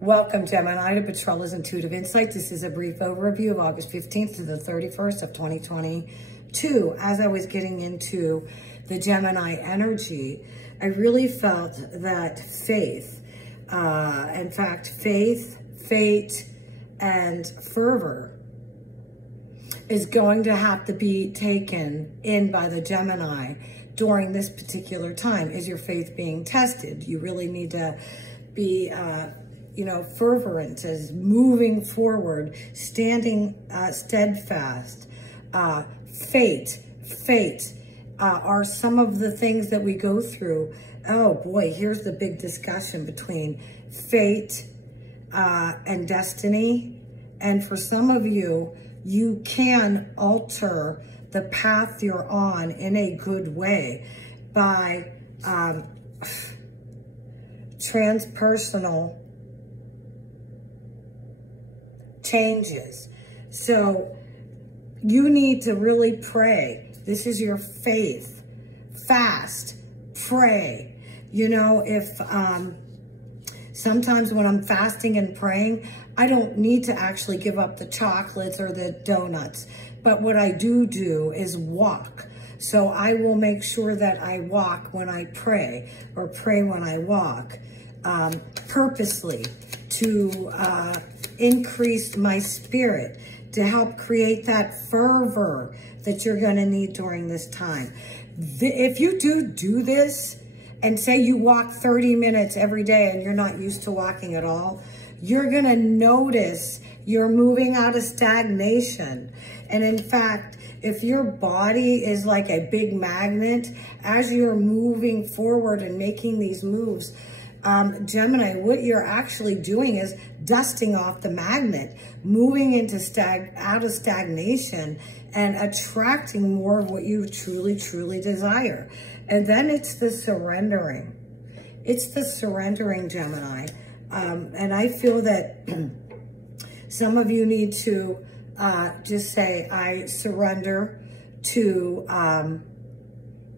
Welcome, Gemini, to Petrella's Intuitive Insight. This is a brief overview of August 15th to the 31st of 2022. As I was getting into the Gemini energy, I really felt that faith, in fact, faith, fate, and fervor is going to have to be taken in by the Gemini during this particular time. Is your faith being tested? You really need to be fervent, as moving forward, standing steadfast. Fate are some of the things that we go through. Oh boy, here's the big discussion between fate and destiny. And for some of you, you can alter the path you're on in a good way by transpersonal changes. So you need to really pray. This is your faith. Fast, pray. You know, if sometimes when I'm fasting and praying, I don't need to actually give up the chocolates or the donuts. But what I do is walk. So I will make sure that I walk when I pray, or pray when I walk, purposely to increase my spirit, to help create that fervor that you're going to need during this time. If you do this, and say you walk 30 minutes every day and you're not used to walking at all, you're going to notice you're moving out of stagnation. And in fact, if your body is like a big magnet, as you're moving forward and making these moves, Gemini, what you're actually doing is dusting off the magnet, moving into out of stagnation and attracting more of what you truly desire. And then it's the surrendering. It's the surrendering, Gemini. And I feel that some of you need to just say, I surrender to,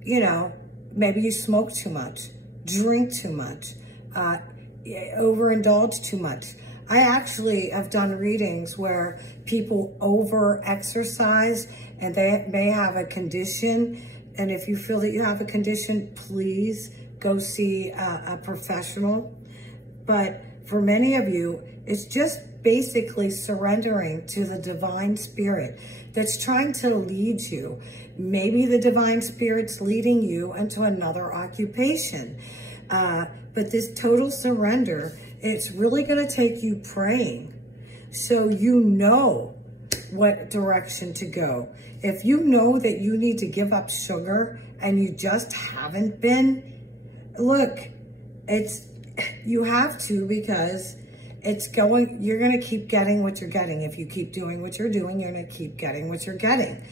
maybe you smoke too much, drink too much, overindulge too much. I actually have done readings where people over-exercise and they may have a condition. And if you feel that you have a condition, please go see a professional. But for many of you, it's just basically surrendering to the divine spirit that's trying to lead you. Maybe the divine spirit's leading you into another occupation. But this total surrender, it's really going to take you praying so you know what direction to go. If you know that you need to give up sugar and you just haven't been, look, you have to, because you're going to keep getting what you're getting. If you keep doing what you're doing, you're going to keep getting what you're getting.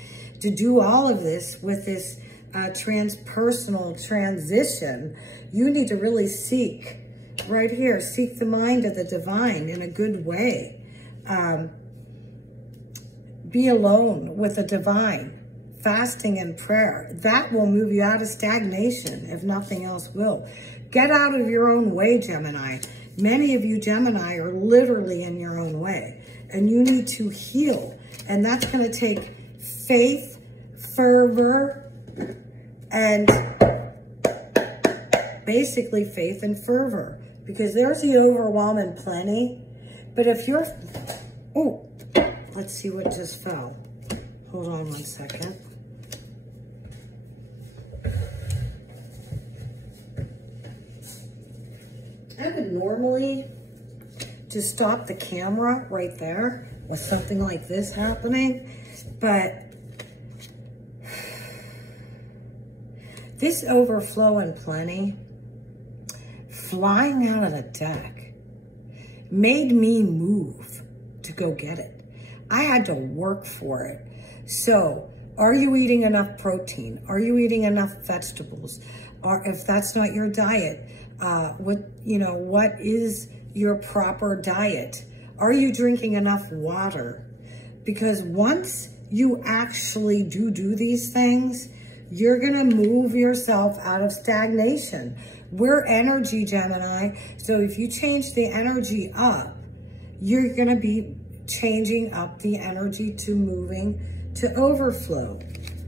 To do all of this with this transpersonal transition, you need to really seek, right here, seek the mind of the divine in a good way. Be alone with the divine, fasting and prayer. That will move you out of stagnation, if nothing else will. Get out of your own way, Gemini. Many of you Gemini are literally in your own way, and you need to heal. And that's going to take faith, fervor, and basically faith and fervor, because there's the overwhelm and plenty. But if you're, oh, let's see what just fell. Hold on one second. I would normally just stop the camera right there with something like this happening, but this overflow and plenty, flying out of the deck, made me move to go get it. I had to work for it. So, are you eating enough protein? Are you eating enough vegetables? Or if that's not your diet, what is your proper diet? Are you drinking enough water? Because once you actually do these things, you're going to move yourself out of stagnation. We're energy, Gemini. So if you change the energy up, you're going to be changing up the energy to moving to overflow.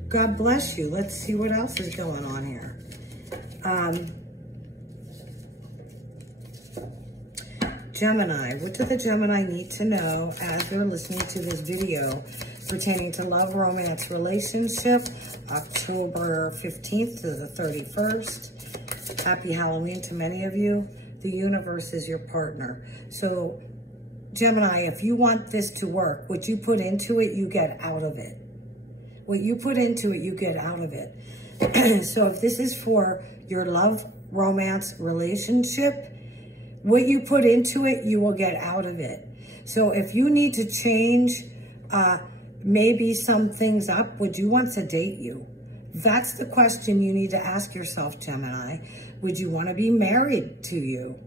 God bless you. Let's see what else is going on here. Gemini, what do the Gemini need to know as they're listening to this video pertaining to love, romance, relationship, October 15th to the 31st. Happy Halloween to many of you. The universe is your partner. So, Gemini, if you want this to work, what you put into it, you get out of it. What you put into it, you get out of it. So if this is for your love, romance, relationship, what you put into it, you will get out of it. So if you need to change maybe some things up, would you want to date you? That's the question you need to ask yourself, Gemini. Would you want to be married to you?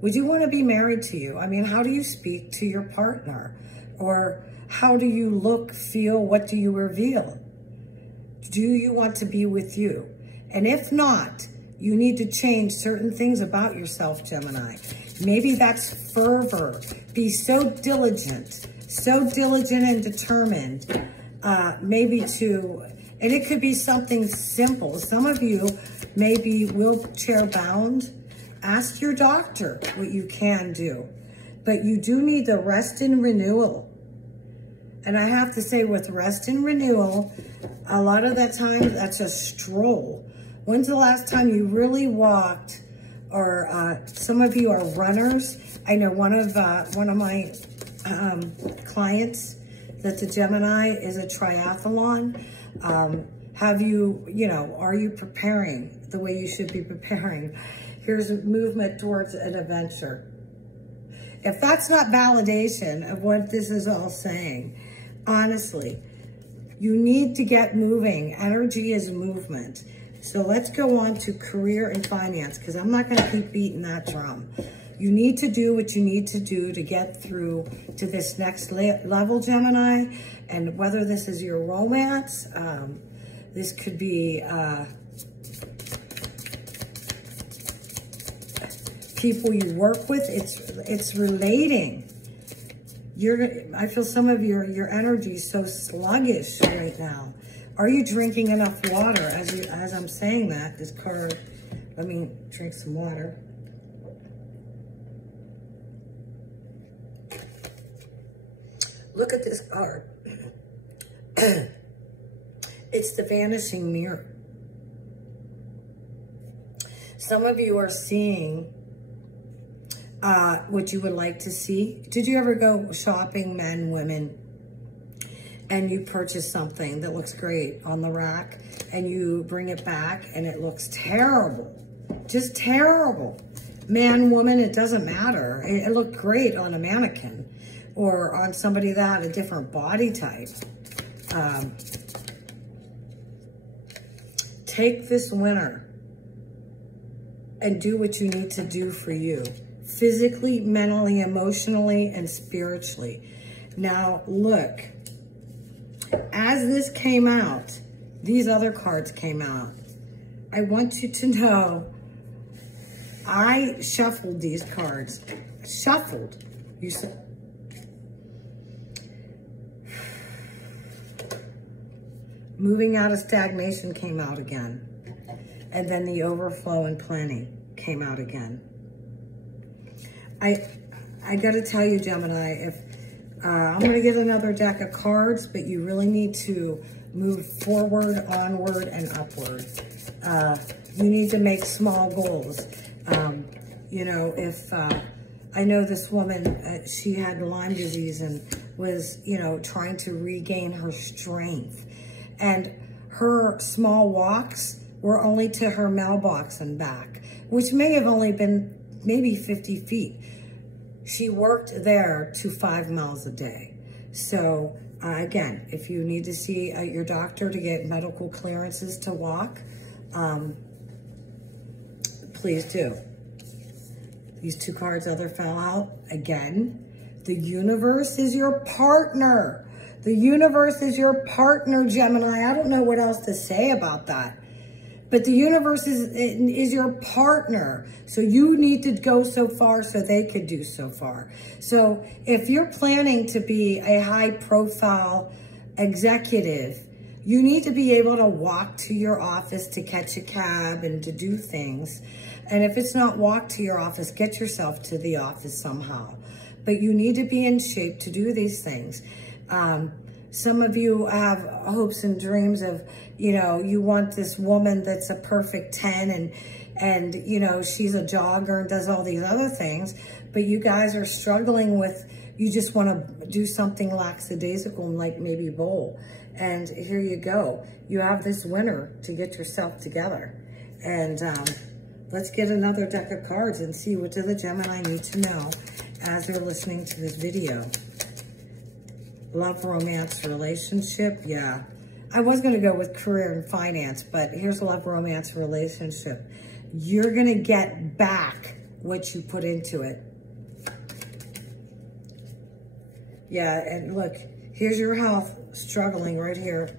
Would you want to be married to you? I mean, how do you speak to your partner? Or how do you look, feel, what do you reveal? Do you want to be with you? And if not, you need to change certain things about yourself, Gemini. Maybe that's fervor. Be so diligent and determined, maybe to, and it could be something simple. Some of you may be wheelchair bound. Ask your doctor what you can do. But you do need the rest and renewal. And I have to say, with rest and renewal, a lot of that time, that's a stroll. When's the last time you really walked? Or some of you are runners. I know one of my clients that's a Gemini is a triathlon. Have you, are you preparing the way you should be preparing? Here's a movement towards an adventure. If that's not validation of what this is all saying, honestly, you need to get moving. Energy is movement. So let's go on to career and finance, because I'm not going to keep beating that drum. You need to do what you need to do to get through to this next level, Gemini. And whether this is your romance, this could be people you work with. It's relating. I feel some of your energy is so sluggish right now. Are you drinking enough water? As I'm saying that, this card, let me drink some water. Look at this card. It's the Vanishing Mirror. Some of you are seeing what you would like to see. Did you ever go shopping, men, women, and you purchase something that looks great on the rack and you bring it back and it looks terrible, just terrible? Man, woman, it doesn't matter. It looked great on a mannequin or on somebody that had a different body type. Take this winter and do what you need to do for you. Physically, mentally, emotionally, and spiritually. Now, look, as this came out, these other cards came out. I want you to know, I shuffled these cards. Shuffled. You said, moving out of stagnation came out again. And then the overflow and plenty came out again. I got to tell you, Gemini, if I'm going to get another deck of cards, but you really need to move forward, onward, and upward. You need to make small goals. If I know this woman, she had Lyme disease and was, trying to regain her strength. And her small walks were only to her mailbox and back, which may have only been maybe 50 feet. She worked there to 5 miles a day. So again, if you need to see your doctor to get medical clearances to walk, please do. These two cards other fell out again. The universe is your partner. The universe is your partner, Gemini. I don't know what else to say about that. But the universe is your partner. So you need to go so far so they could do so far. So if you're planning to be a high profile executive, you need to be able to walk to your office to catch a cab and to do things. And if it's not walk to your office, get yourself to the office somehow. But you need to be in shape to do these things. Some of you have hopes and dreams of, you know, you want this woman that's a perfect 10 and you know, she's a jogger and does all these other things, but you guys are struggling with, you just want to do something lackadaisical like maybe bowl. And here you go. You have this winner to get yourself together. And let's get another deck of cards and see what do the Gemini need to know as they're listening to this video. Love, romance, relationship. Yeah. I was going to go with career and finance, but here's love, romance, relationship. You're going to get back what you put into it. Yeah, and look, here's your health struggling right here.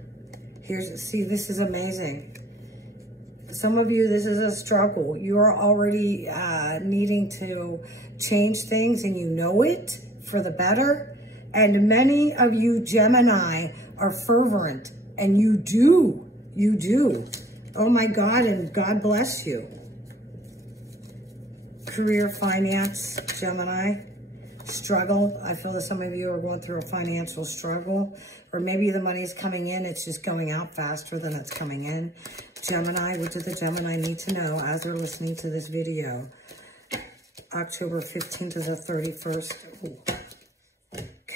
See, this is amazing. Some of you, this is a struggle. You are already needing to change things and you know it for the better. And many of you Gemini are fervent, and you do. Oh my God, and God bless you. Career, finance, Gemini, struggle. I feel that some of you are going through a financial struggle, or maybe the money's coming in, it's just going out faster than it's coming in. Gemini, what do the Gemini need to know as they're listening to this video? October 15th to the 31st. Ooh.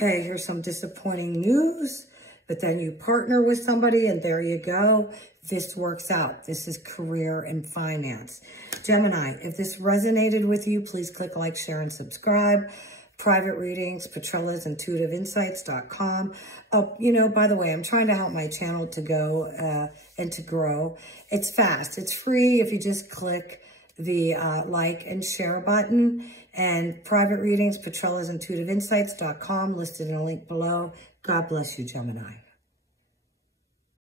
Okay, here's some disappointing news, but then you partner with somebody and there you go. This works out. This is career and finance. Gemini, if this resonated with you, please click like, share, and subscribe. Private readings, PetrellaWilliams.com. Oh, you know, by the way, I'm trying to help my channel to go and to grow. It's fast. It's free if you just click the like and share button. And private readings, PetrellaWilliams.com, listed in a link below. God bless you, Gemini.